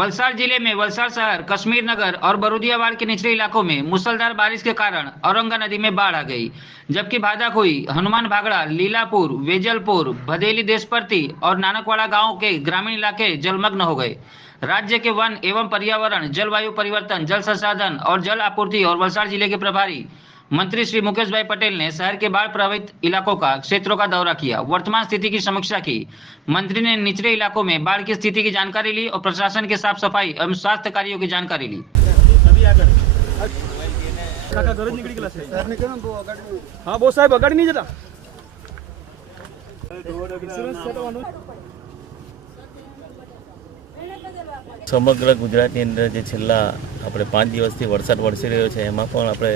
वलसाड जिले में वलसाड शहर, कश्मीर नगर और बरूदियाबाड़ के निचले इलाकों में मूसलाधार बारिश के कारण औरंगा नदी में बाढ़ आ गई, जबकि भादाखोई, हनुमान भागड़ा, लीलापुर, वेजलपुर, भदेली देशपर्ती और नानकवाड़ा गांव के ग्रामीण इलाके जलमग्न हो गए। राज्य के वन एवं पर्यावरण, जलवायु परिवर्तन, जल संसाधन और जल आपूर्ति और वलसाड जिले के प्रभारी मंत्री श्री मुकेश भाई पटेल ने शहर के बाढ़ प्रभावित इलाकों का क्षेत्रों का दौरा किया, वर्तमान स्थिति की समीक्षा की। मंत्री ने निचले इलाकों में बाढ़ की स्थिति की जानकारी ली और प्रशासन के साफ सफाई एवं स्वास्थ्य कार्यों की जानकारी ली। हाँ वो साहब अगाड़ी नहीं जता समग्र गुजरातनी अंदर जे छेल्ला આપણે 5 દિવસથી વરસાદ વરસી રહ્યો છે એમાં પણ આપણે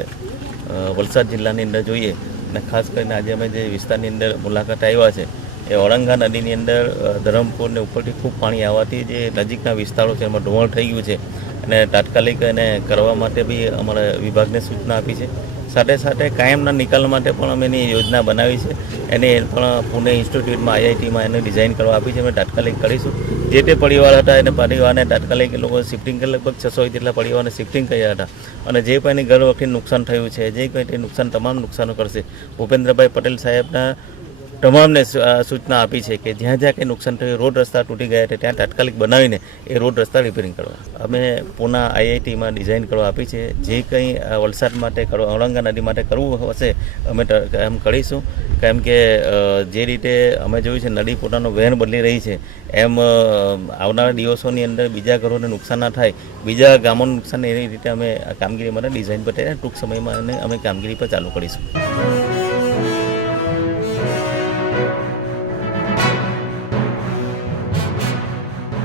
વલસાડ જિલ્લાની અંદર જોઈએ અને ખાસ કરીને આજે અમે જે વિસ્તારની અંદર મુલાકાત આવ્યા છે એ औरंगा નદીની અંદર ધરમપુરને ઉપરથી ખૂબ પાણી આવવાથી જે નજીકના વિસ્તારો છે એમાં ધોવાણ થઈ ગયું છે અને તાત્કાલિક એને કરવા માટે બી અમારા વિભાગને સૂચના આપી છે। સાથે સાથે કાયમના નિકાલ માટે પણ અમે એની યોજના બનાવી છે, એને પણ પુણે ઇન્સ્ટિટ્યૂટમાં IITમાં એને ડિઝાઇન કરવા આપી છે। અમે તાત્કાલિક કરીશું। જે તે પરિવાર હતા એને પરિવારને તાત્કાલિક એ લોકો શિફ્ટિંગ કરી લગભગ 600 જેટલા પરિવારને શિફ્ટિંગ કર્યા હતા અને જે પણ એની ઘર વખતે નુકસાન થયું છે, જે કંઈ તે નુકસાન તમામ નુકસાનો કરશે। ભૂપેન્દ્રભાઈ પટેલ સાહેબના તમામને સૂચના આપી છે કે જ્યાં જ્યાં કંઈ નુકસાન થયું, રોડ રસ્તા તૂટી ગયા છે ત્યાં તાત્કાલિક બનાવીને એ રોડ રસ્તા રિપેરિંગ કરવા અમે પૂના IITમાં ડિઝાઇન કરવા આપી છે। જે કંઈ વલસાડ માટે औरंगा નદી માટે કરવું હશે અમે એમ કરીશું, કેમ કે જે રીતે અમે જોયું છે નદી પોતાનો વહેણ બદલી રહી છે એમ આવનારા દિવસોની અંદર બીજા ઘરોને નુકસાન ના થાય, બીજા ગામોનું નુકસાન એ રીતે અમે આ કામગીરી માટે ડિઝાઇન બતાવીને ટૂંક સમયમાં અમે કામગીરી પર ચાલુ કરીશું।